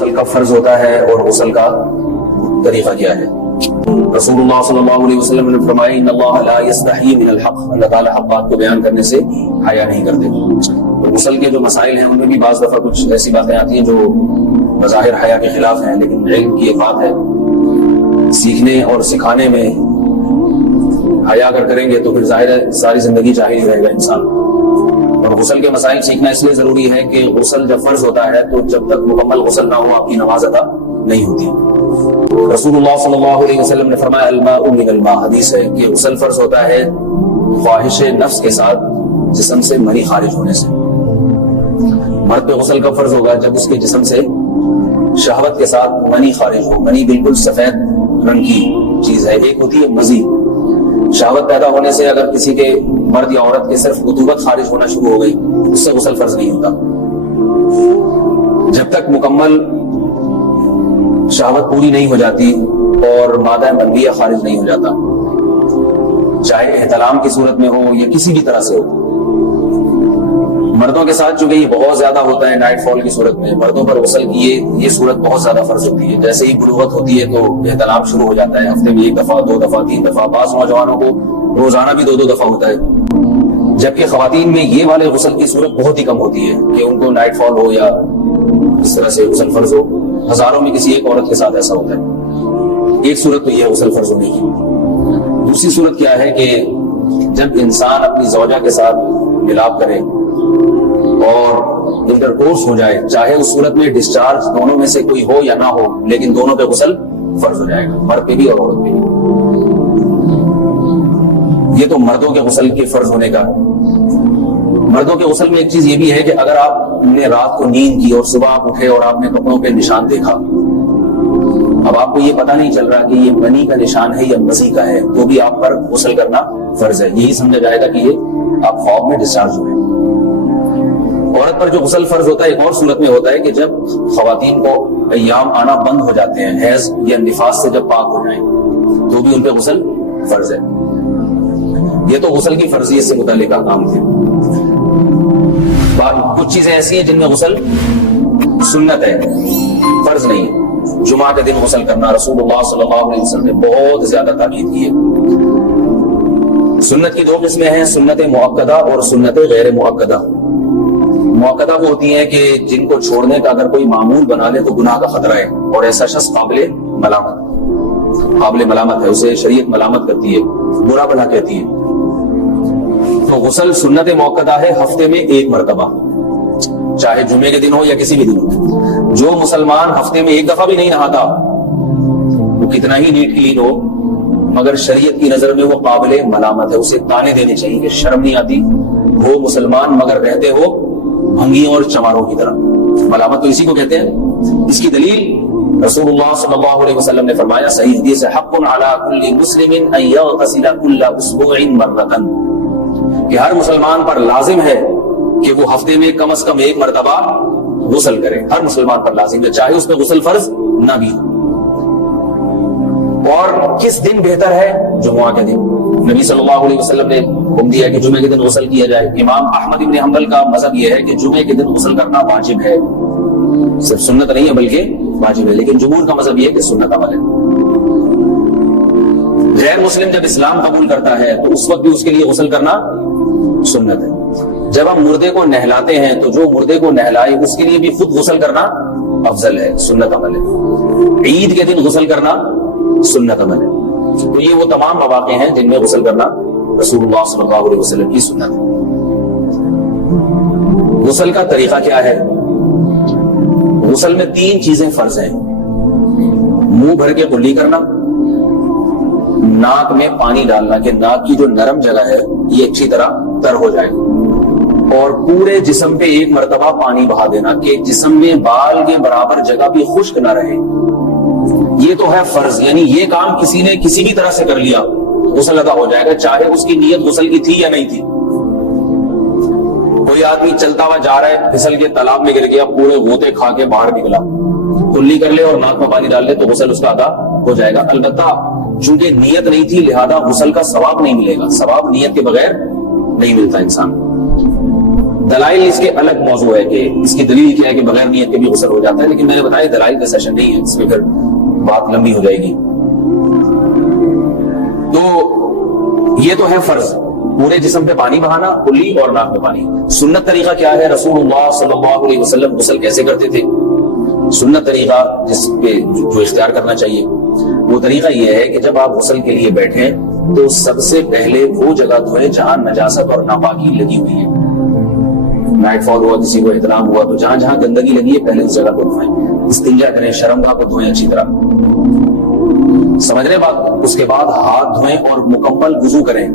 غسل کب فرض ہوتا ہے اور غسل کا طریقہ کیا ہے؟ رسول اللہ صلی اللہ علیہ وسلم نے فرمایا ان اللہ لا یستحیی من الحق، اللہ تعالیٰ حق بات کو بیان کرنے سے حیا نہیں کرتے۔ تو غسل کے جو مسائل ہیں ان میں بھی بعض دفعہ کچھ ایسی باتیں آتی ہیں جو بظاہر حیا کے خلاف ہیں، لیکن علم کی ایک بات ہے، سیکھنے اور سکھانے میں حیا اگر کریں گے تو پھر ظاہر ہے ساری زندگی جاہل رہے گا انسان۔ اور غسل کے مسائل سیکھنا اس لیے ضروری ہے کہ غسل جب فرض ہوتا ہے تو جب تک مکمل غسل نہ ہو آپ کی نماز ادا نہیں ہوتی۔ رسول اللہ صلی اللہ علیہ وسلم نے فرمایا الماء من الماء، حدیث ہے کہ غسل فرض ہوتا ہے خواہش نفس کے ساتھ جسم سے منی خارج ہونے سے۔ مرد پہ غسل کب فرض ہوگا؟ جب اس کے جسم سے شہوت کے ساتھ منی خارج ہو۔ منی بالکل سفید رنگ کی چیز ہے، ایک ہوتی ہے مزی۔ شہوت پیدا ہونے سے اگر کسی کے مرد یا عورت کے صرف رطوبت خارج ہونا شروع ہو گئی اس سے غسل فرض نہیں ہوتا۔ جب تک مکمل شہوت پوری نہیں ہو جاتی اور مادہ منویہ خارج نہیں ہو جاتا، چاہے احتلام کی صورت میں ہو یا کسی بھی طرح سے ہو۔ مردوں کے ساتھ چونکہ یہ بہت زیادہ ہوتا ہے نائٹ فال کی صورت میں، مردوں پر غسل کی یہ صورت بہت زیادہ فرض ہوتی ہے۔ جیسے ہی بلوغت ہوتی ہے تو احتلام شروع ہو جاتا ہے، ہفتے میں 1 دفعہ 2 دفعہ 3 دفعہ، بعض نوجوانوں کو روزانہ بھی 2 دفعہ ہوتا ہے، جبکہ خواتین میں یہ والے غسل کی صورت بہت ہی کم ہوتی ہے کہ ان کو نائٹ فال ہو یا اس طرح سے غسل فرض ہو۔ ہزاروں میں کسی ایک عورت کے ساتھ ایسا ہوتا ہے۔ ایک صورت تو یہ ہے غسل فرض ہونے کی۔ دوسری صورت کیا ہے کہ جب انسان اپنی زوجہ کے ساتھ ملاپ کرے اور انٹرکورس ہو جائے، چاہے اس صورت میں ڈسچارج دونوں میں سے کوئی ہو یا نہ ہو، لیکن دونوں پہ غسل فرض ہو جائے گا، مرد پہ بھی اور عورت پہ بھی۔ یہ تو مردوں کے غسل کے فرض ہونے کا۔ مردوں کے غسل میں ایک چیز یہ بھی ہے کہ اگر آپ نے رات کو نیند کی اور صبح آپ اٹھے اور آپ نے کپڑوں پہ نشان دیکھا، اب آپ کو یہ پتہ نہیں چل رہا کہ یہ منی کا نشان ہے یا مزی کا ہے، تو بھی آپ پر غسل کرنا فرض ہے۔ یہی سمجھا جائے گا کہ یہ آپ خواب میں ڈسچارج ہوئے۔ عورت پر جو غسل فرض ہوتا ہے ایک اور صورت میں ہوتا ہے کہ جب خواتین کو ایام آنا بند ہو جاتے ہیں، حیض یا نفاس سے جب پاک ہو جائیں تو بھی ان پہ غسل فرض ہے۔ یہ تو غسل کی فرضیت سے متعلق احکام تھے۔ کچھ چیزیں ایسی ہیں جن میں غسل سنت ہے، فرض نہیں ہے۔ جمعہ کے دن غسل کرنا رسول اللہ صلی اللہ علیہ وسلم نے بہت زیادہ تاکید کی ہے۔ سنت کی 2 قسمیں ہیں، سنت مؤکدہ اور سنت غیر مؤکدہ۔ مؤکدہ وہ ہوتی ہیں کہ جن کو چھوڑنے کا اگر کوئی معمول بنا لے تو گناہ کا خطرہ ہے اور ایسا شخص قابل ملامت ہے، اسے شریعت ملامت کرتی ہے، برا بھلا کہتی ہے۔ تو غسل سنت موقدہ ہے ہفتے میں 1 مرتبہ، چاہے جمعے کے دن ہو یا کسی بھی دن ہو۔ جو مسلمان ہفتے میں 1 دفعہ بھی نہیں نہاتا وہ کتنا ہی نیٹ کلین ہو مگر شریعت کی نظر میں وہ قابل ملامت ہے، اسے تانے دینے چاہیے کہ شرم نہیں آتی وہ مسلمان مگر رہتے ہو بھنگیوں اور چماروں کی طرح۔ ملامت تو اسی کو کہتے ہیں۔ اس کی دلیل رسول اللہ صلی اللہ علیہ وسلم نے فرمایا، صحیح حدیث ہے، حق علی کل مسلم ان یغتسل کل اسبوع مرۃ، کہ ہر مسلمان پر لازم ہے کہ وہ ہفتے میں کم از کم 1 مرتبہ غسل کرے۔ ہر مسلمان پر لازم ہے، چاہے اس میں غسل فرض نہ بھی ہو۔ اور کس دن بہتر ہے؟ جمعہ کے دن۔ نبی صلی اللہ علیہ وسلم نے حکم دیا کہ جمعے کے دن غسل کیا جائے۔ امام احمد بن حنبل کا مذہب یہ ہے کہ جمعے کے دن غسل کرنا واجب ہے، صرف سنت نہیں ہے بلکہ واجب ہے، لیکن جمہور کا مذہب یہ ہے کہ سنت عمل ہے۔ غیر مسلم جب اسلام قبول کرتا ہے تو اس وقت بھی اس کے لیے غسل کرنا سنت ہے۔ جب ہم مردے کو نہلاتے ہیں تو جو مردے کو نہلائے اس کے لیے بھی خود غسل کرنا افضل ہے، سنت عمل ہے۔ عید کے دن غسل کرنا سنت عمل ہے۔ تو یہ وہ تمام مواقع ہیں جن میں غسل کرنا رسول اللہ صلی اللہ علیہ وسلم کی سنت ہے۔ غسل کا طریقہ کیا ہے؟ غسل میں 3 چیزیں فرض ہیں، منہ بھر کے کلی کرنا، ناک میں پانی ڈالنا کہ ناک کی جو نرم جگہ ہے یہ اچھی طرح تر ہو جائے، اور پورے جسم پہ 1 مرتبہ پانی بہا دینا کہ جسم میں بال کے برابر جگہ بھی خشک نہ رہے۔ یہ تو ہے فرض، یعنی یہ کام کسی نے کسی بھی طرح سے کر لیا غسل ادا ہو جائے گا، چاہے اس کی نیت غسل کی تھی یا نہیں تھی۔ کوئی آدمی چلتا ہوا جا رہا ہے، پھسل کے تالاب میں گر گیا، پورے غوطے کھا کے باہر نکلا، کلی کر لے اور ناک میں پانی ڈال لے تو غسل اس کا ادا ہو جائے گا۔ البتہ چونکہ نیت نہیں تھی لہذا غسل کا ثواب نہیں ملے گا، ثواب نیت کے بغیر نہیں ملتا انسان۔ دلائل اس کے الگ موضوع ہے کہ اس کی دلیل کیا ہے کہ بغیر نیت کے بھی غسل ہو جاتا ہے، لیکن میں نے بتایا دلائل کا سیشن نہیں ہے، اس میں پھر بات لمبی ہو جائے گی۔ تو یہ تو ہے فرض، پورے جسم پہ پانی بہانا، کلی اور ناک میں پانی۔ سنت طریقہ کیا ہے؟ رسول اللہ صلی اللہ علیہ وسلم غسل کیسے کرتے تھے؟ سنت طریقہ جس پہ جو اختیار کرنا چاہیے وہ طریقہ یہ ہے کہ جب آپ غسل کے لیے بیٹھیں تو سب سے پہلے وہ جگہ دھوئیں جہاں نجاست اور ناپاکی لگی ہوئی ہے۔ نائٹ فال ہوا، کسی کو احتلام ہوا، تو جہاں جہاں گندگی لگی ہے پہلے اس جگہ کو دھوئیں، استنجا کریں، شرمگاہ کو دھوئیں اچھی طرح، سمجھ رہے بات؟ اس کے بعد ہاتھ دھوئیں اور مکمل وضو کریں،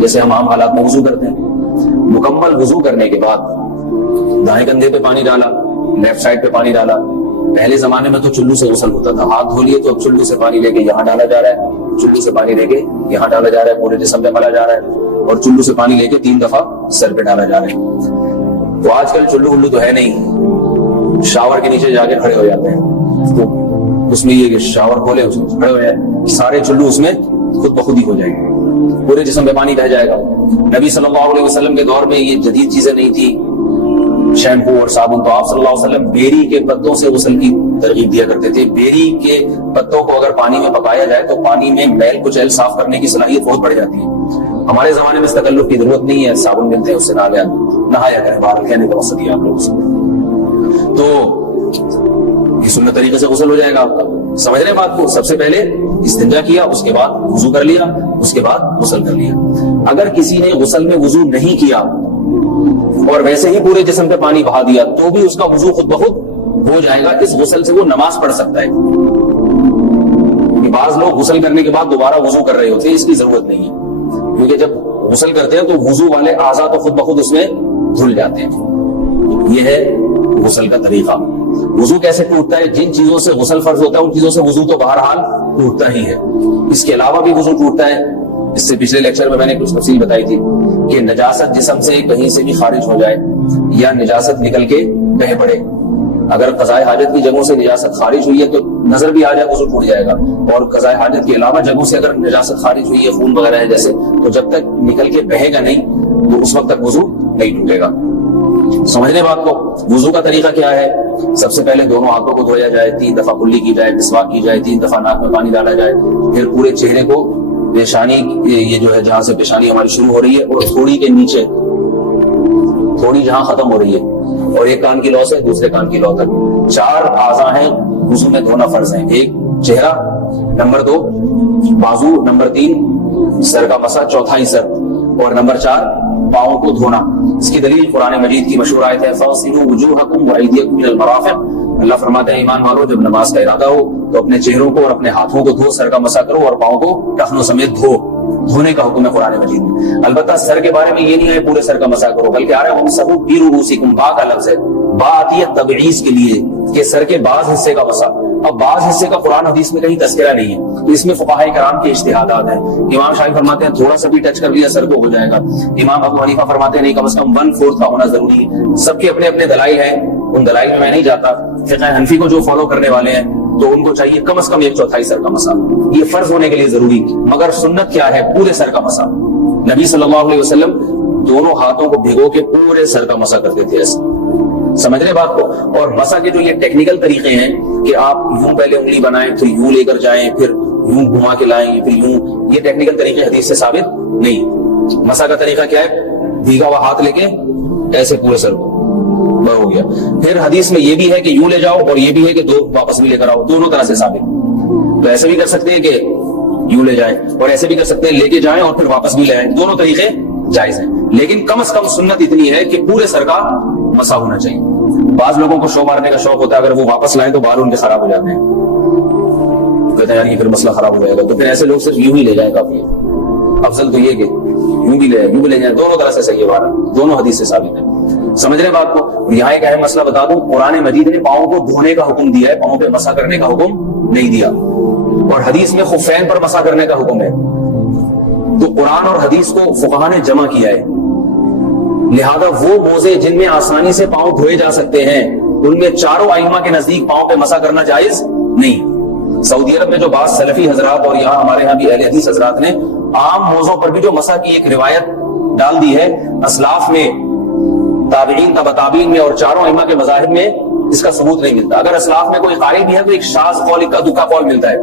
جیسے ہم عام حالات میں وضو کرتے ہیں۔ مکمل وضو کرنے کے بعد دائیں کندھے پہ پانی ڈالا، لیفٹ سائڈ پہ پانی ڈالا۔ پہلے زمانے میں تو چلو سے غسل ہوتا تھا، ہاتھ دھو لیے تو اب چلو سے پانی لے کے یہاں ڈالا جا رہا ہے، چلو سے پانی لے کے یہاں ڈالا جا رہا ہے، پورے جسم پہ ملا جا رہا ہے، اور چلو سے پانی لے کے 3 دفعہ سر پہ ڈالا جا رہا ہے۔ تو آج کل چلو ولو تو ہے نہیں، شاور کے نیچے جا کے کھڑے ہو جاتے ہیں، تو اس میں یہ کہ شاور کھولے اس میں کھڑے ہو جائے، سارے چلو اس میں خود بخود ہی ہو جائیں گے، پورے جسم پہ پانی بہ جائے گا۔ نبی صلی اللہ علیہ وسلم کے دور میں یہ جدید چیزیں نہیں تھی، شیمپو اور صابن، تو آپ صلی اللہ علیہ وسلم بیری کے پتوں سے غسل کی ترغیب دیا کرتے تھے۔ بیری کے پتوں کو اگر پانی میں پکایا جائے تو پانی میں میل کچیل صاف کرنے کی صلاحیت بہت بڑھ جاتی ہے۔ ہمارے زمانے میں اس تکلف کی ضرورت نہیں ہے، صابن ملتے ہیں اس سے نہایا کریں، باہر کہنے کا مقصد یہ آپ لوگوں سے۔ تو یہ سنت طریقے سے غسل ہو جائے گا آپ کا، سمجھ رہے ہیں بات کو؟ سب سے پہلے استنجا کیا، اس کے بعد وضو کر لیا، اس کے بعد غسل کر لیا۔ اگر کسی نے غسل میں وضو نہیں کیا اور ویسے ہی پورے جسم پہ پانی بہا دیا تو بھی اس کا وضو خود بخود ہو جائے گا، اس غسل سے وہ نماز پڑھ سکتا ہے۔ بعض لوگ غسل کرنے کے بعد دوبارہ وضو کر رہے ہوتے ہیں، اس کی ضرورت نہیں ہے، کیونکہ جب غسل کرتے ہیں تو وضو والے اعضاء تو خود بخود اس میں دھل جاتے ہیں۔ یہ ہے غسل کا طریقہ۔ وضو کیسے ٹوٹتا ہے؟ جن چیزوں سے غسل فرض ہوتا ہے ان چیزوں سے وضو تو بہرحال ٹوٹتا ہی ہے، اس کے علاوہ بھی وضو ٹوٹتا ہے۔ اس سے پچھلے لیکچر میں نے کچھ تفصیل بتائی تھی کہ نجاست جسم سے کہیں سے بھی خارج ہو جائے یا نجاست نکل کے بہہ پڑے، اگر قضاء حاجت کی جگہوں سے نجاست خارج ہوئی ہے تو نظر بھی آ جائے وضو ٹوٹ جائے گا، اور قضاء حاجت کے علاوہ جگہوں سے اگر نجاست خارج ہوئی ہے، خون وغیرہ ہے جیسے، تو جب تک نکل کے بہے گا نہیں تو اس وقت تک وضو نہیں ٹوٹے گا۔ سمجھنے بات کو؟ وضو کا طریقہ کیا ہے؟ سب سے پہلے دونوں ہاتھوں کو دھویا جائے، 3 دفعہ کلی کی جائے، مسواک کی جائے، 3 دفعہ ناک میں پانی ڈالا جائے، پھر پورے چہرے کو، پیشانی یہ جو ہے جہاں سے پیشانی ہماری شروع ہو رہی ہے اور تھوڑی کے نیچے، تھوڑی جہاں ختم ہو رہی ہے، اور ایک کان کی لو سے دوسرے کان کی لو تک 4 اعضاء ہیں وضو میں دھونا فرض ہے۔ ایک چہرہ، نمبر 2 بازو، نمبر 3 سر کا مسا، چوتھا ہی سر، اور نمبر 4 پاؤں کو دھونا۔ اس کی دلیل قرآن مجید کی مشہور آیت ہے فَاغْسِلُوا وُجُوهَكُمْ وَأَيْدِيَكُمْ إِلَى الْمَرَافِقِ۔ اللہ فرماتے ہیں ایمان والو جب نماز کا ارادہ ہو تو اپنے چہروں کو اور اپنے ہاتھوں کو دھو، سر کا مسا کرو اور پاؤں کو ٹخنوں سمیت دھو۔ دھونے کا حکم ہے قرآن مجید میں۔ البتہ سر کے بارے میں یہ نہیں ہے پورے سر کا مسا کرو، بلکہ آ رہا ہے وَامْسَحُوا بِرُؤُوسِكُمْ، با کا لفظ ہے، با آتی ہے تبعیض کے لیے کہ سر کے بعض حصے کا مسا۔ اب بعض حصے کا قرآن حدیث میں کہیں تذکرہ نہیں ہے، اس میں فقہاء کرام کے اجتہادات ہیں۔ امام شافعی فرماتے ہیں تھوڑا سا بھی ٹچ کر لیا سر کو ہو جائے گا، امام ابو حنیفہ فرماتے ہیں نہیں، کم از کم 1/4 کا ہونا ضروری ہے۔ سب کے اپنے اپنے دلائل ہیں، ان دلائل میں نہیں جاتا۔ فقہ حنفی کو جو فالو کرنے والے ہیں تو ان کو چاہیے کم از کم 1/4 سر کا مسا، یہ فرض ہونے کے لیے ضروری، مگر سنت کیا ہے؟ پورے سر کا مسا۔ نبی صلی اللہ علیہ وسلم دونوں ہاتھوں کو بھگو کے پورے سر کا مسا کرتے تھے ایسے، سمجھ رہے بات کو؟ اور مسا کے جو یہ ٹیکنیکل طریقے ہیں کہ آپ یوں پہلے انگلی بنائیں، پھر یوں لے کر جائیں، پھر یوں گھما کے لائیں، پھر یوں، یہ ٹیکنیکل طریقے حدیث سے ثابت نہیں۔ مسا کا طریقہ کیا ہے؟ بھیگا ہوا ہاتھ لے کے ایسے پورے سر کو ہو گیا۔ پھر حدیث میں یہ بھی ہے کہ یوں لے جاؤ اور یہ بھی ہے کہ 2 واپس بھی لے کر آؤ، دونوں طرح سے ثابت۔ تو ایسے بھی کر سکتے ہیں کہ یوں لے جائیں، اور ایسے بھی کر سکتے ہیں لے کے جائیں اور پھر واپس بھی لے آئیں، دونوں طریقے جائز ہیں، لیکن کم از کم سنت اتنی ہے کہ پورے سر کا مسا ہونا چاہیے۔ بعض لوگوں کو شو مارنے کا شوق ہوتا ہے، اگر وہ واپس لائیں تو بال ان کے خراب ہو جاتے ہیں، کہتے ہیں یار یہ پھر مسئلہ خراب ہو جائے گا، تو پھر ایسے لوگ صرف یوں ہی لے جائیں کافی ہے۔ افضل تو یہ کہ یوں بھی لے جائیں، دونوں طرح سے صحیح ہے، دونوں حدیث سے ثابت ہے۔ سمجھ رہے بات کو؟ یہاں ایک اہم مسئلہ بتا دوں، قرآن مجید نے پاؤں کو دھونے کا حکم دیا ہے، پاؤں پہ مسا کرنے کا حکم نہیں دیا، اور حدیث میں خفین پر مسا کرنے کا حکم ہے۔ تو قرآن اور حدیث کو فقہاء نے جمع کیا ہے، لہذا وہ موزے جن میں آسانی سے پاؤں دھوئے جا سکتے ہیں ان میں چاروں ائمہ کے نزدیک پاؤں پہ مسا کرنا جائز نہیں۔ سعودی عرب میں جو بعض سلفی حضرات اور یہاں ہمارے ہاں بھی اہل حدیث حضرات نے عام موزوں پر بھی جو مسا کی ایک روایت ڈال دی ہے، اسلاف میں تابعین تبع تابعین میں اور چاروں ائمہ کے مذاہب میں اس کا ثبوت نہیں ملتا. اگر اسلاف میں کوئی قاری بھی ہے تو ایک شاذ قول، اکا دکا قول ملتا ہے،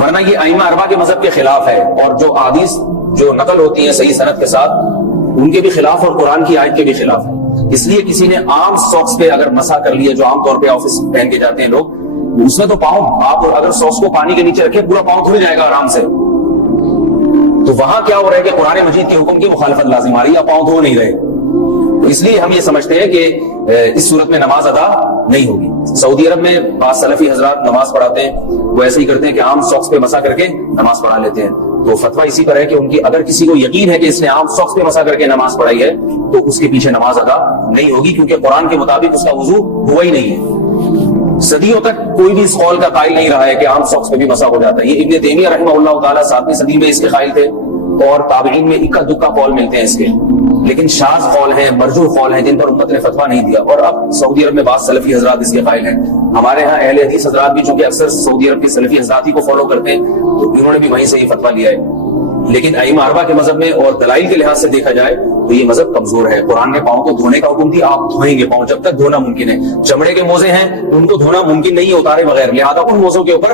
ورنہ یہ ائمہ اربعہ کے مذہب کے خلاف ہے. اور جو احادیث جو نقل ہوتی ہیں صحیح سند کے ساتھ ان کے بھی خلاف اور قرآن کی آیت کے بھی خلاف ہے. اس لیے کسی نے عام ساکس پہ اگر مسح کر لیا، جو عام طور پہ آفس پہن کے جاتے ہیں لوگ، اس میں تو پاؤں آپ اگر ساکس کو پانی کے نیچے رکھے پورا پاؤں دھل جائے گا آرام سے. تو وہاں کیا ہو رہا ہے کہ قرآن مجید کے حکم کی مخالفت لازم آ رہی ہے، آپ پاؤں دھو نہیں رہے. تو اس لیے ہم یہ سمجھتے ہیں کہ اس صورت میں نماز ادا نہیں ہوگی. سعودی عرب میں بعض سلفی حضرات نماز پڑھاتے ہیں، وہ ایسے ہی کرتے ہیں کہ عام ساکس پہ مسح کر کے نماز پڑھا لیتے ہیں. تو فتویٰ اسی پر ہے کہ ان کی اگر کسی کو یقین ہے کہ اس نے عام ساکس پہ مسح کر کے نماز پڑھائی ہے تو اس کے پیچھے نماز ادا نہیں ہوگی، کیونکہ قرآن کے مطابق اس کا وضو ہوا ہی نہیں ہے. صدیوں تک کوئی بھی اس قول کا قائل نہیں رہا ہے کہ عام ساکس پہ بھی مسح ہو جاتا ہے. یہ ابن تیمیہ رحمہ اللہ تعالیٰ 7ویں صدی میں اس کے قائل تھے، اور تابعین میں اکا دکا قول ملتے ہیں اس کے، لیکن شاذ قول ہیں، مرجوح قول ہیں جن پر امت نے فتویٰ نہیں دیا. اور اب سعودی عرب میں بعض سلفی حضرات اس کے قائل ہیں. ہمارے ہاں اہل حدیث حضرات بھی چونکہ اکثر سعودی عرب کے سلفی حضرات ہی کو فالو کرتے ہیں تو انہوں نے بھی وہیں سے یہ فتویٰ لیا ہے. لیکن ائمہ اربعہ کے مذہب میں اور دلائل کے لحاظ سے دیکھا جائے تو یہ مذہب کمزور ہے. قرآن نے پاؤں کو دھونے کا حکم دیا، آپ دھوئیں گے پاؤں جب تک دھونا ممکن ہے. چمڑے کے موزے ہیں ان کو دھونا ممکن نہیں ہے اتارے بغیر، لہذا ان موزوں کے اوپر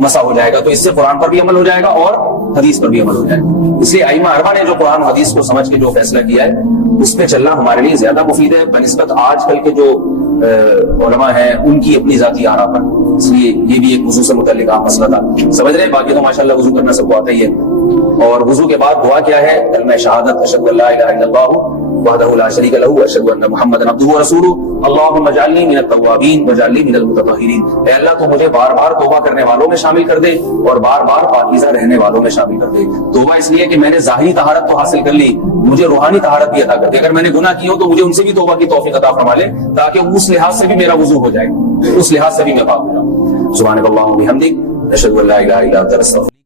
مسح ہو جائے گا. تو اس سے قرآن پر بھی عمل ہو جائے گا اور حدیث پر بھی عمل ہو جائے گا. اس لیے ائمہ اربعہ نے جو قرآن حدیث کو سمجھ کے جو فیصلہ کیا ہے اس پہ چلنا ہمارے لیے زیادہ مفید ہے بنسبت آج کل کے جو علماء ہیں ان کی اپنی ذاتی آراء پر. اس لیے یہ بھی ایک وضو سے متعلق عام مسئلہ تھا. سمجھ رہے ہیں؟ باقی تو ماشاءاللہ وضو کرنا سب کو آتا ہی ہے. اور وضو کے بعد دعا کیا ہے؟ کلمہ شہادت، اشہد ان لا الہ الا اللہ وحدہ لا شریک لہ واشہد ان محمدا عبدہ ورسولہ اللہم اجعلنی من التوابین واجعلنی من المتطہرین. اے اللہ تو مجھے بار بار توبہ کرنے والوں میں شامل کر دے اور بار بار پاکیزہ رہنے والوں میں شامل کر دے. توبہ اس لیے کہ میں نے ظاہری طہارت تو حاصل کر لی، مجھے روحانی طہارت بھی عطا کر دے. اگر میں نے گناہ کی ہو تو مجھے ان سے بھی توبہ کی توفیق عطا فرما لے تاکہ اس لحاظ سے بھی میرا وضو ہو جائے، اس لحاظ سے بھی میں پاک ہو جاؤں. سبحانک اللہم و بحمدک، اشہد ان لا الہ الا انت، استغفرک.